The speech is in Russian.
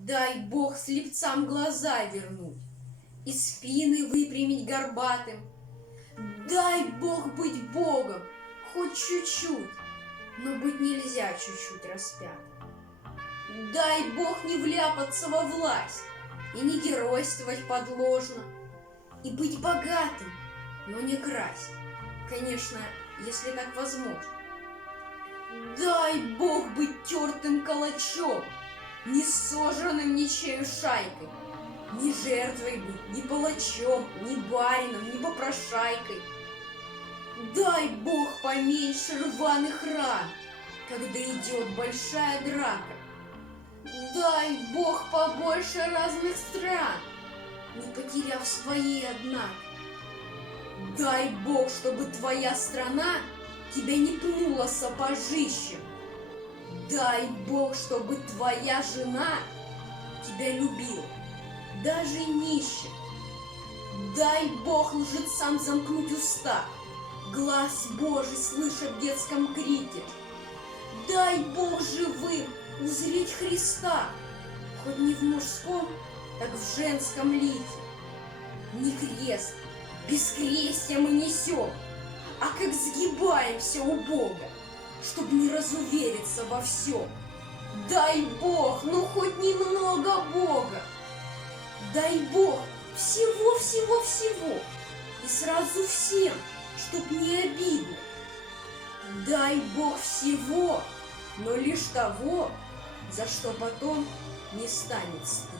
Дай Бог слепцам глаза вернуть и спины выпрямить горбатым. Дай Бог быть Богом хоть чуть-чуть, но быть нельзя чуть-чуть распятым. Дай Бог не вляпаться во власть и не геройствовать подложно, и быть богатым, но не красть, конечно, если так возможно. Дай Бог быть тертым калачом, не сожранным ничею шайкой, ни жертвой быть, ни палачом, ни барином, ни попрошайкой. Дай Бог поменьше рваных ран, когда идет большая драка. Дай Бог побольше разных стран, не потеряв свои, однако. Дай Бог, чтобы твоя страна тебя не пнула сапожищем. Дай Бог, чтобы твоя жена тебя любила, даже нищим. Дай Бог лжецам замкнуть уста, глаз Божий слыша в детском крике. Дай Бог живым узреть Христа, хоть не в мужском, так в женском лике. Не крест, бескрестие мы несем, а как сгибаемся у Бога, чтоб не разувериться во всем. Дай Бог, ну хоть немного Бога. Дай Бог всего-всего-всего, и сразу всем, чтоб не обидно. Дай Бог всего, но лишь того, за что потом не станет стыдно.